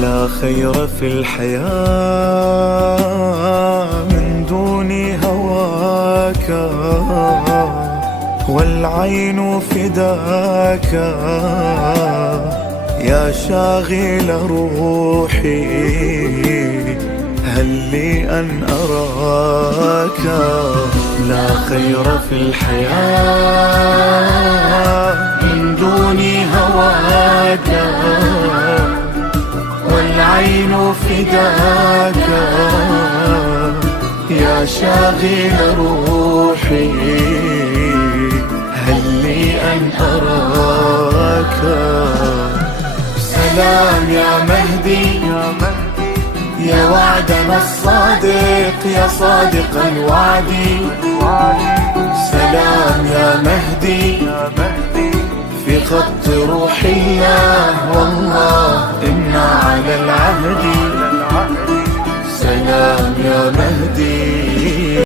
لا خير في الحياة من دون هواك، والعين فداك يا شاغل روحي. هل لي أن أراك؟ لا خير في الحياة من دون هواك، والعين فداك يا شاغل روحي. هل لي أن أراك؟ سلام يا مهدي يا وعدنا الصادق، يا صادق الوعد. سلام يا مهدي في خط روح الله، والله إنا على العهد. سلام يا مهدي